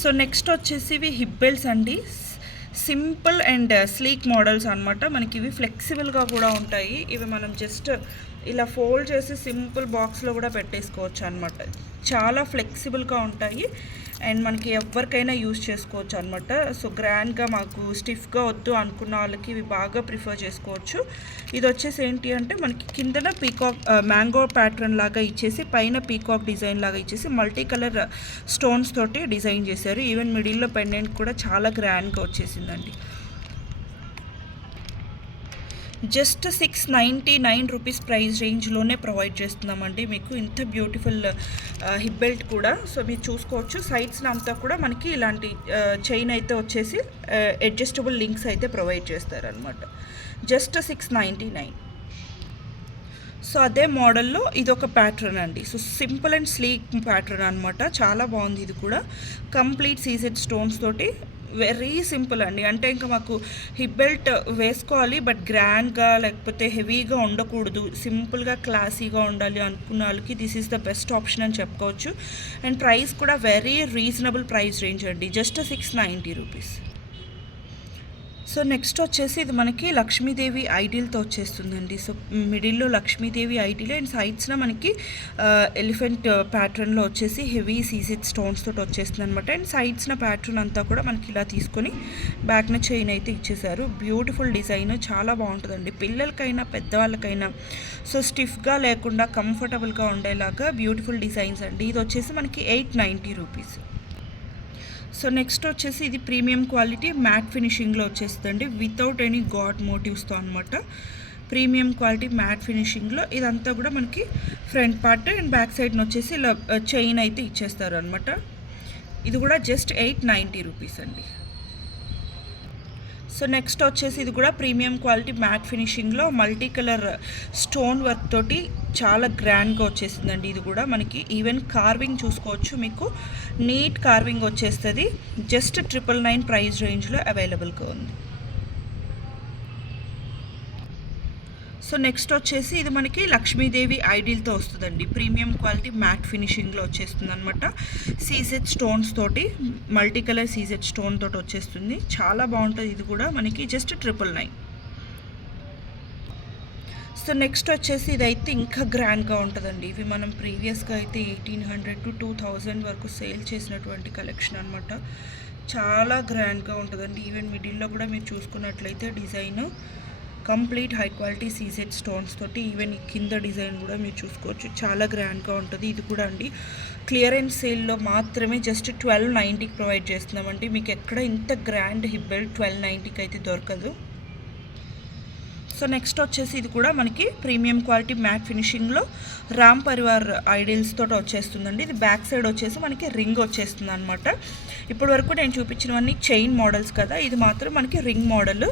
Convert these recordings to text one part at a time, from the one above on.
So next వచ్చేసి ఇవి hip belts అండి. సింపుల్ అండ్ స్లీక్ మోడల్స్ అనమాట. మనకి ఇవి ఫ్లెక్సిబుల్గా కూడా ఉంటాయి. ఇవి మనం జస్ట్ ఇలా ఫోల్డ్ చేసి సింపుల్ బాక్స్లో కూడా పెట్టేసుకోవచ్చు అనమాట. చాలా ఫ్లెక్సిబుల్గా ఉంటాయి అండ్ మనకి ఎవరికైనా యూజ్ చేసుకోవచ్చు అనమాట. సో గ్రాండ్గా మాకు స్టిఫ్గా వద్దు అనుకున్న వాళ్ళకి ఇవి బాగా ప్రిఫర్ చేసుకోవచ్చు. ఇది వచ్చేసి ఏంటి అంటే మనకి కిందన పీకాక్ మ్యాంగో ప్యాటర్న్ లాగా ఇచ్చేసి పైన పీకాక్ డిజైన్ లాగా ఇచ్చేసి మల్టీ కలర్ స్టోన్స్ తోటి డిజైన్ చేశారు. ఈవెన్ మిడిల్లో పెండెంట్ కూడా చాలా గ్రాండ్గా వచ్చేసిందండి. జస్ట్ 699 రూపీస్ ప్రైస్ రేంజ్లోనే ప్రొవైడ్ చేస్తున్నామండి మీకు ఇంత బ్యూటిఫుల్ హిప్ బెల్ట్ కూడా. సో మీరు చూసుకోవచ్చు సైడ్స్ని అంతా కూడా మనకి ఇలాంటి చైన్ అయితే వచ్చేసి అడ్జస్టబుల్ లింక్స్ అయితే ప్రొవైడ్ చేస్తారనమాట. జస్ట్ 699. సో అదే మోడల్లో ఇది ఒక ప్యాటర్న్ అండి. So simple and sleek pattern అనమాట. చాలా బాగుంది. ఇది కూడా కంప్లీట్ సీజెడ్ స్టోన్స్ తోటి వెరీ సింపుల్ అండి. అంటే ఇంకా మాకు హిప్ బెల్ట్ వేసుకోవాలి బట్ గ్రాండ్గా లేకపోతే హెవీగా ఉండకూడదు, సింపుల్గా క్లాసీగా ఉండాలి అనుకున్న వాళ్ళకి this is the best option అని చెప్పుకోవచ్చు. అండ్ ప్రైస్ కూడా వెరీ రీజనబుల్ ప్రైస్ రేంజ్ అండి. Just 690 rupees. సో నెక్స్ట్ వచ్చేసి ఇది మనకి లక్ష్మీదేవి ఐడియల్తో వచ్చేస్తుందండి. సో మిడిల్లో లక్ష్మీదేవి ఐడియల్ అండ్ సైడ్స్న మనకి ఎలిఫెంట్ ప్యాటర్న్లో వచ్చేసి హెవీ సీజెడ్ స్టోన్స్ తోటి వచ్చేస్తుంది అనమాట. అండ్ సైడ్స్న ప్యాటర్న్ అంతా కూడా మనకి ఇలా తీసుకొని బ్యాక్న చైన్ అయితే ఇచ్చేసారు. బ్యూటిఫుల్ డిజైన్, చాలా బాగుంటుందండి పిల్లలకైనా పెద్దవాళ్ళకైనా. సో స్టిఫ్గా లేకుండా కంఫర్టబుల్గా ఉండేలాగా బ్యూటిఫుల్ డిజైన్స్ అండి. ఇది వచ్చేసి మనకి 890 రూపీస్. సో నెక్స్ట్ వచ్చేసి ఇది ప్రీమియం క్వాలిటీ మ్యాట్ ఫినిషింగ్లో వచ్చేస్తుందండి వితౌట్ ఎనీ గాడ్ మోటివ్స్తో అనమాట. ప్రీమియం క్వాలిటీ మ్యాట్ ఫినిషింగ్లో ఇదంతా కూడా మనకి ఫ్రంట్ పార్ట్ అండ్ బ్యాక్ సైడ్ని వచ్చేసి ఇలా చైన్ అయితే ఇచ్చేస్తారు అనమాట. ఇది కూడా జస్ట్ 890 రూపీస్ అండి. సో నెక్స్ట్ వచ్చేసి ఇది కూడా ప్రీమియం క్వాలిటీ మ్యాట్ ఫినిషింగ్లో మల్టీ కలర్ స్టోన్ వర్క్ తోటి చాలా గ్రాండ్గా వచ్చేసిందండి. ఇది కూడా మనకి ఈవెన్ కార్వింగ్ చూసుకోవచ్చు, మీకు నీట్ కార్వింగ్ వచ్చేస్తుంది. జస్ట్ 999 ప్రైస్ రేంజ్లో అవైలబుల్గా ఉంది. సో నెక్స్ట్ వచ్చేసి ఇది మనకి లక్ష్మీదేవి ఐడియల్తో వస్తుందండి. ప్రీమియం క్వాలిటీ మ్యాట్ ఫినిషింగ్లో వచ్చేస్తుంది అనమాట. సీజెడ్ స్టోన్స్ తోటి మల్టీ కలర్ సీజెడ్ స్టోన్ తోటి వచ్చేస్తుంది. చాలా బాగుంటుంది. ఇది కూడా మనకి జస్ట్ 999. సో నెక్స్ట్ వచ్చేసి ఇదైతే ఇంకా గ్రాండ్గా ఉంటుందండి. ఇవి మనం ప్రీవియస్గా అయితే 1800 to 2000 వరకు సేల్ చేసినటువంటి కలెక్షన్ అనమాట. చాలా గ్రాండ్గా ఉంటుందండి. ఈవెన్ మిడిల్లో కూడా మీరు చూసుకున్నట్లయితే design complete high quality CZ stones తోటి ఈవెన్ కింద డిజైన్ కూడా మీరు చూసుకోవచ్చు. చాలా గ్రాండ్గా ఉంటుంది. ఇది కూడా అండి క్లియరెన్స్ సేల్లో మాత్రమే జస్ట్ 1290కి ప్రొవైడ్ చేస్తున్నామండి. మీకు ఎక్కడ ఇంత గ్రాండ్ హిప్ బెల్ట్ 1290కి అయితే దొరకదు. సో నెక్స్ట్ వచ్చేసి ఇది కూడా మనకి ప్రీమియం క్వాలిటీ మ్యాట్ ఫినిషింగ్లో రామ్ పరివార్ ఐడియల్స్ తోటి వచ్చేస్తుందండి. ఇది బ్యాక్ సైడ్ వచ్చేసి మనకి రింగ్ వచ్చేస్తుంది అనమాట. ఇప్పటి వరకు నేను చూపించినవన్నీ చైన్ మోడల్స్ కదా, ఇది మాత్రం మనకి రింగ్ మోడల్.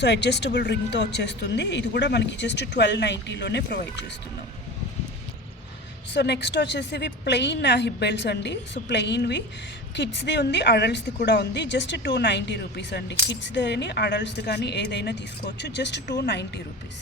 సో అడ్జస్టబుల్ రింగ్తో వచ్చేస్తుంది. ఇది కూడా మనకి జస్ట్ 1290లోనే ప్రొవైడ్ చేస్తున్నాం. సో నెక్స్ట్ వచ్చేసి ఇవి ప్లెయిన్ హిప్ బెల్ట్స్ అండి. సో ప్లెయిన్వి కిడ్స్ది ఉంది, అడల్ట్స్ది కూడా ఉంది. జస్ట్ 290 రూపీస్ అండి. కిడ్స్ది కానీ అడల్ట్స్ది కానీ ఏదైనా తీసుకోవచ్చు. Just 290 rupees.